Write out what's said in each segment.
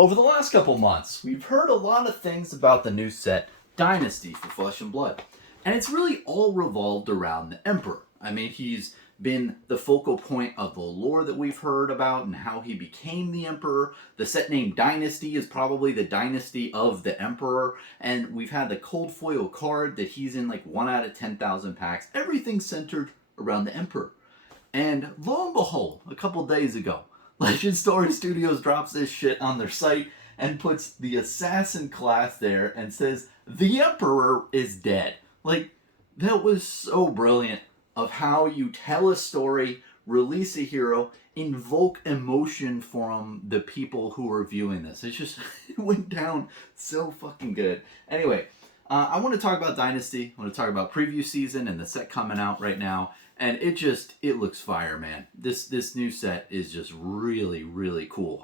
Over the last couple months, we've heard a lot of things about the new set, Dynasty for Flesh and Blood. And it's really all revolved around the Emperor. I mean, he's been the focal point of the lore that we've heard about and how he became the Emperor. The set name Dynasty is probably the dynasty of the Emperor. And we've had the cold foil card that he's in like 1 out of 10,000 packs. Everything centered around the Emperor. And lo and behold, a couple days ago, Legend Story Studios drops this shit on their site and puts the assassin class there and says, the Emperor is dead. Like, that was so brilliant of how you tell a story, release a hero, invoke emotion from the people who are viewing this. It's just, it went down so fucking good. Anyway, I want to talk about Dynasty. I want to talk about preview season and the set coming out right now. And it looks fire, man. This new set is just really, really cool.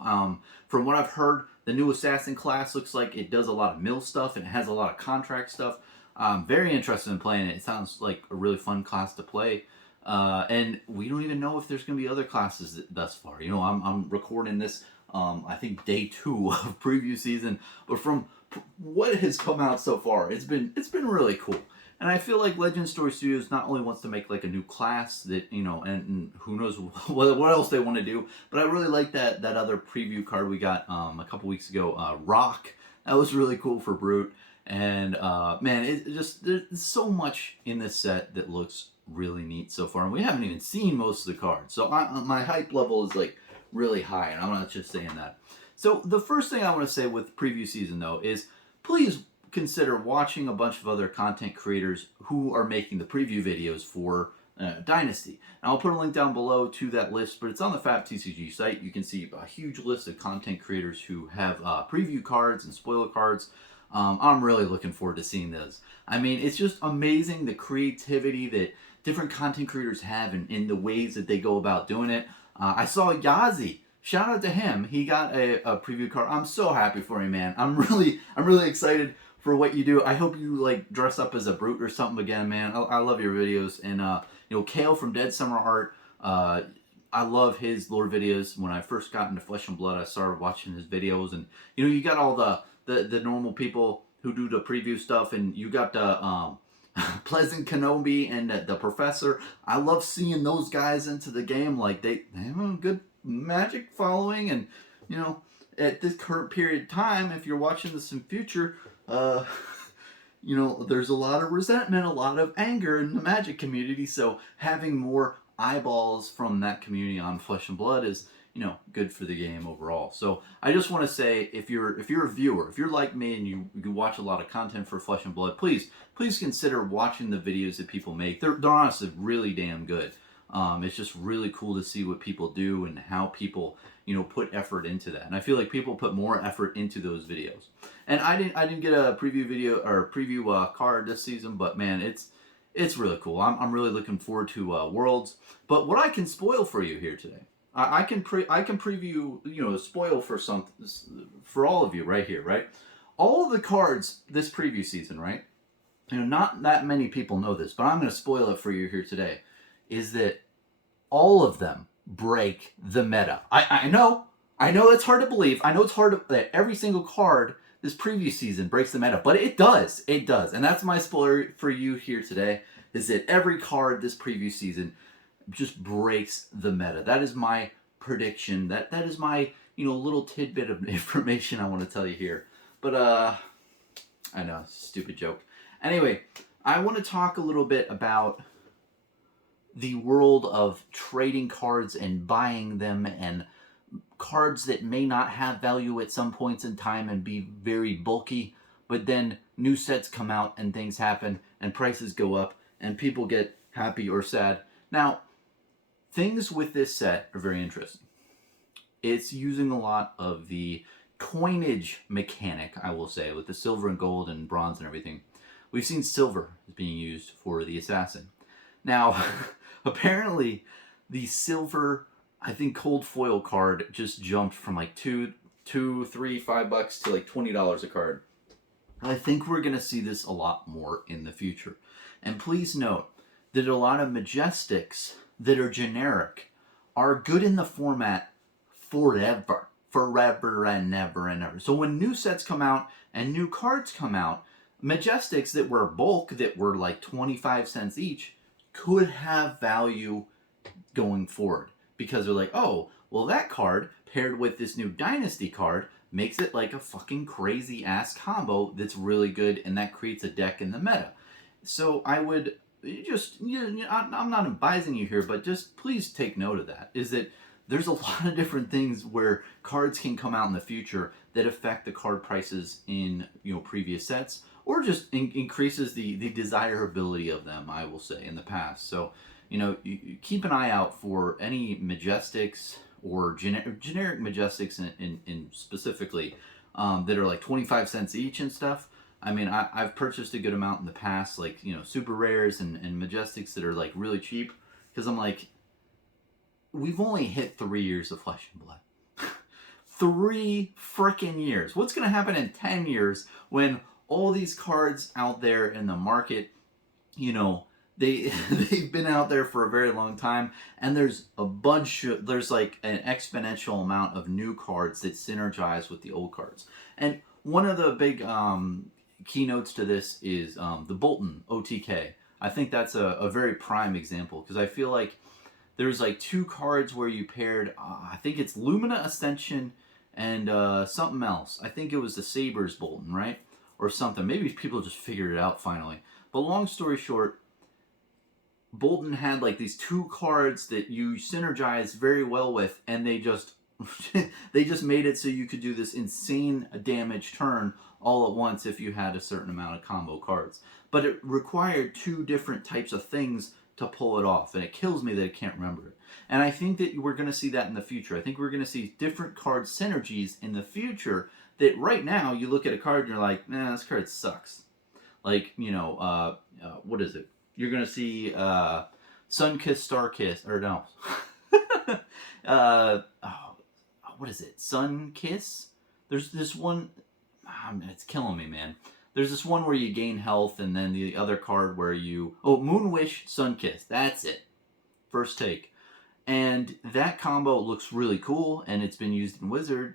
From what I've heard, the new Assassin class looks like it does a lot of mill stuff and it has a lot of contract stuff. I'm very interested in playing it. It sounds like a really fun class to play. And we don't even know if there's going to be other classes thus far. You know, I'm recording this, I think day 2 of preview season. But from what has come out so far, it's been really cool. And I feel like Legend Story Studios not only wants to make like a new class that, you know, and who knows what else they want to do, but I really like that other preview card we got a couple weeks ago, Rock. That was really cool for Brute. And man, there's so much in this set that looks really neat so far. And we haven't even seen most of the cards. So my hype level is like really high, and I'm not just saying that. So the first thing I want to say with preview season though is please consider watching a bunch of other content creators who are making the preview videos for Dynasty. And I'll put a link down below to that list, but it's on the FabTCG site. You can see a huge list of content creators who have preview cards and spoiler cards. I'm really looking forward to seeing those. I mean, it's just amazing the creativity that different content creators have in the ways that they go about doing it. I saw Yazi. Shout out to him. He got a preview card. I'm so happy for you, man. I'm really excited for what you do. I hope you like dress up as a Brute or something again, man. I love your videos. And you know, Kale from Dead Summer Art, I love his lore videos. When I first got into Flesh and Blood, I started watching his videos, and you know, you got all the normal people who do the preview stuff, and you got the Pleasant Kenobi and the Professor. I love seeing those guys into the game. Like they have a good Magic following, and you know, at this current period of time, if you're watching this in future, you know, there's a lot of resentment, a lot of anger in the Magic community. So having more eyeballs from that community on Flesh and Blood is, you know, good for the game overall. So I just want to say, if you're a viewer, if you're like me and you watch a lot of content for Flesh and Blood, please consider watching the videos that people make. They're honestly really damn good. It's just really cool to see what people do and how people, you know, put effort into that. And I feel like people put more effort into those videos. And I didn't get a preview video or preview card this season, but man, it's really cool. I'm really looking forward to Worlds. But what I can spoil for you here today, I can preview, you know, spoil for all of you right here, right? All of the cards this preview season, right? You know, not that many people know this, but I'm going to spoil it for you here today. Is that all of them break the meta? I know it's hard to believe. I know it's hard that every single card this preview season breaks the meta, but it does, and that's my spoiler for you here today. Is that every card this preview season just breaks the meta? That is my prediction. That is my, you know, little tidbit of information I want to tell you here. But I know it's a stupid joke. Anyway, I want to talk a little bit about the world of trading cards and buying them, and cards that may not have value at some points in time and be very bulky, but then new sets come out and things happen and prices go up and people get happy or sad. Now, things with this set are very interesting. It's using a lot of the coinage mechanic, I will say, with the silver and gold and bronze and everything. We've seen silver being used for the assassin. Now, apparently, the silver, I think, cold foil card just jumped from like $2, $3, $5 to like $20 a card. I think we're going to see this a lot more in the future. And please note that a lot of Majestics that are generic are good in the format forever. forever and ever and ever. So when new sets come out and new cards come out, Majestics that were bulk, that were like 25 cents each, could have value going forward, because they're like, oh, well, that card paired with this new Dynasty card makes it like a fucking crazy ass combo that's really good, and that creates a deck in the meta. So I would just, I'm not advising you here, but just please take note of that, is that there's a lot of different things where cards can come out in the future that affect the card prices in, previous sets, or just increases the desirability of them, I will say, in the past. So, you keep an eye out for any Majestics or generic Majestics in specifically, that are like 25 cents each and stuff. I mean, I've purchased a good amount in the past, like, super rares and Majestics that are like really cheap, because I'm like, we've only hit 3 years of Flesh and Blood. 3 frickin' years. What's going to happen in 10 years when all these cards out there in the market, they've been out there for a very long time, and there's like an exponential amount of new cards that synergize with the old cards. And one of the big keynotes to this is the Bolton OTK. I think that's a very prime example, because I feel like there's like 2 cards where you paired, I think it's Lumina Ascension and something else. I think it was the Sabres Bolton, right? Or something. Maybe people just figured it out finally. But long story short, Bolton had like these 2 cards that you synergize very well with, and they just made it so you could do this insane damage turn all at once if you had a certain amount of combo cards. But it required 2 different types of things to pull it off, and it kills me that I can't remember it. And I think that we're going to see that in the future. I think we're going to see different card synergies in the future, that right now you look at a card and you're like, nah, this card sucks. Like, what is it? You're going to see Sun Kiss, Star Kiss, or no. What is it? Sun Kiss? There's this one, it's killing me, man. There's this one where you gain health, and then the other card where you... Oh, Moonwish, Sunkiss. That's it. First take. And that combo looks really cool, and it's been used in Wizard.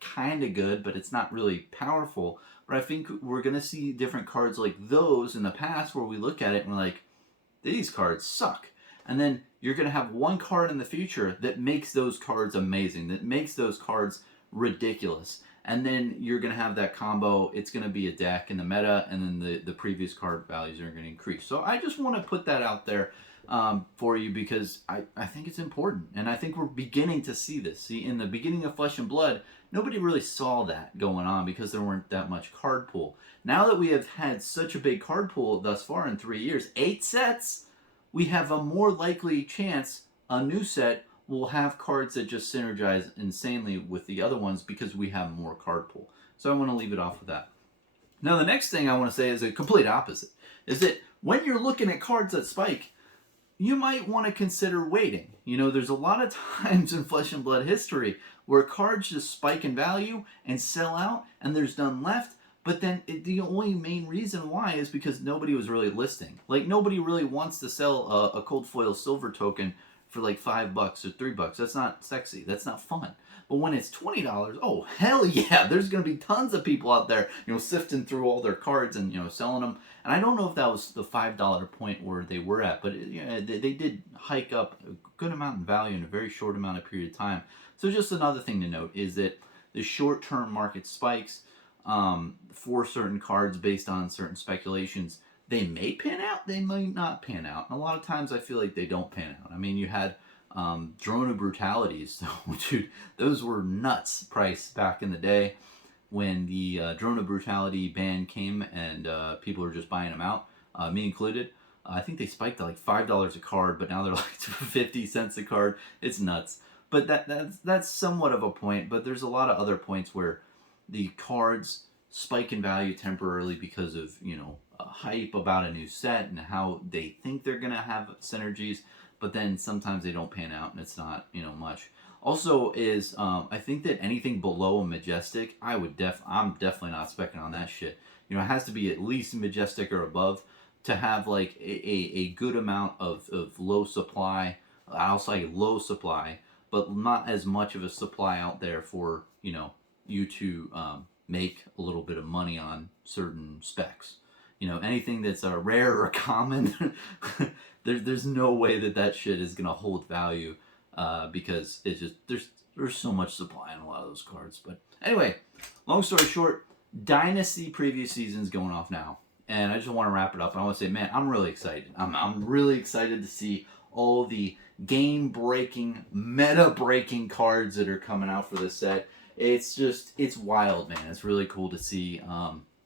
Kind of good, but it's not really powerful. But I think we're going to see different cards like those in the past, where we look at it and we're like, these cards suck. And then you're going to have one card in the future that makes those cards amazing, that makes those cards ridiculous. And then you're going to have that combo. It's going to be a deck in the meta, and then the previous card values are going to increase. So I just want to put that out there for you, because I think it's important. And I think we're beginning to see this. See, in the beginning of Flesh and Blood, nobody really saw that going on because there weren't that much card pool. Now that we have had such a big card pool thus far in 3 years, 8 sets, we have a more likely chance a new set will have cards that just synergize insanely with the other ones, because we have more card pool. So I want to leave it off with that. Now the next thing I want to say is a complete opposite. Is that when you're looking at cards that spike, you might want to consider waiting. There's a lot of times in Flesh and Blood history where cards just spike in value and sell out, and there's none left. But then the only main reason why is because nobody was really listing. Like, nobody really wants to sell a cold foil silver token for like $5 or $3. That's not sexy. That's not fun. But when it's $20, oh hell yeah! There's gonna be tons of people out there, sifting through all their cards and selling them. And I don't know if that was the $5 point where they were at, but they did hike up a good amount in value in a very short amount of period of time. So just another thing to note is that the short-term market spikes for certain cards based on certain speculations. They may pan out, they might not pan out. And a lot of times I feel like they don't pan out. I mean, you had Drone of Brutalities. So, dude, those were nuts price back in the day when the Drone of Brutality ban came, and people were just buying them out, me included. I think they spiked to like $5 a card, but now they're like 50 cents a card. It's nuts. But that's somewhat of a point, but there's a lot of other points where the cards spike in value temporarily because of, hype about a new set and how they think they're going to have synergies, but then sometimes they don't pan out and it's not, much. Also is, I think that anything below a Majestic, I'm definitely not specking on that shit. It has to be at least Majestic or above to have like a good amount of low supply. I'll say low supply, but not as much of a supply out there for you know, you to make a little bit of money on certain specs. You know, anything that's rare or common, there's no way that shit is gonna hold value, because it's just there's so much supply on a lot of those cards. But anyway, long story short, Dynasty preview season's going off now, and I just want to wrap it up. I want to say, man, I'm really excited. I'm really excited to see all the game-breaking, meta-breaking cards that are coming out for this set. It's wild, man. It's really cool to see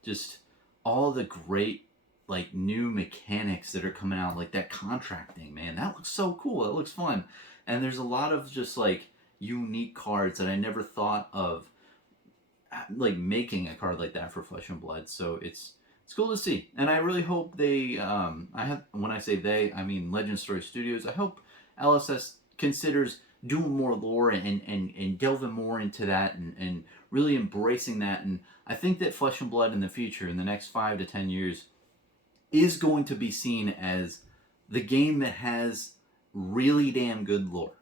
just all the great like new mechanics that are coming out, like that contract thing, man. That looks so cool. It looks fun, and there's a lot of just like unique cards that I never thought of, like making a card like that for Flesh and Blood. So it's cool to see, and I really hope they. When I say they, I mean Legend Story Studios. I hope LSS considers doing more lore and delving more into that and really embracing that. And I think that Flesh and Blood in the future, in the next 5 to 10 years, is going to be seen as the game that has really damn good lore.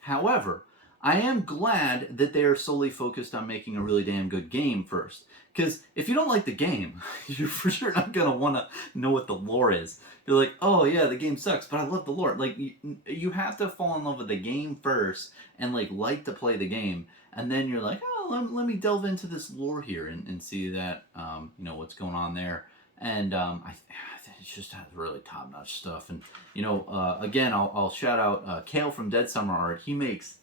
However, I am glad that they are solely focused on making a really damn good game first. Because if you don't like the game, you're for sure not going to want to know what the lore is. You're like, oh yeah, the game sucks, but I love the lore. Like, you have to fall in love with the game first and like to play the game. And then you're like, oh, let me delve into this lore here and see that, you know, what's going on there. And I think it's just really top-notch stuff. And, you know, again, I'll shout out Kale from Dead Summer Art. He makes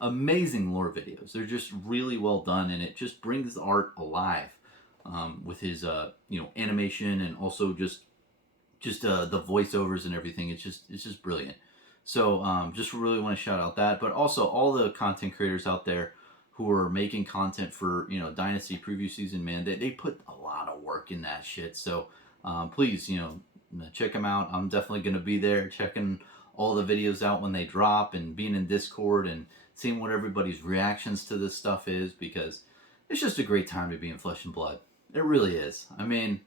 amazing lore videos. They're just really well done, and it just brings the art alive with his you know, animation, and also just the voiceovers and everything. It's just brilliant. So just really want to shout out that, but also all the content creators out there who are making content for, you know, Dynasty preview season, man. They put a lot of work in that shit. So please, you know, check them out. I'm definitely gonna be there checking all the videos out when they drop, and being in Discord and seeing what everybody's reactions to this stuff is, because it's just a great time to be in Flesh and Blood. It really is. I mean,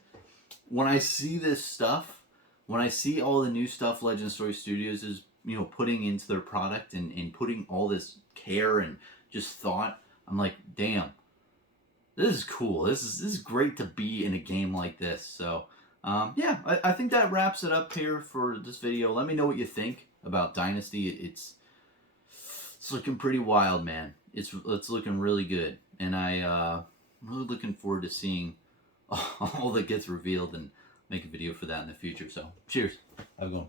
when I see this stuff, when I see all the new stuff Legend Story Studios is, you know, putting into their product and putting all this care and just thought, I'm like, damn, this is cool. This is great to be in a game like this. So yeah, I think that wraps it up here for this video. Let me know what you think about Dynasty. It's looking pretty wild, man. It's looking really good, and I'm really looking forward to seeing all that gets revealed and make a video for that in the future. So cheers. Have a good one.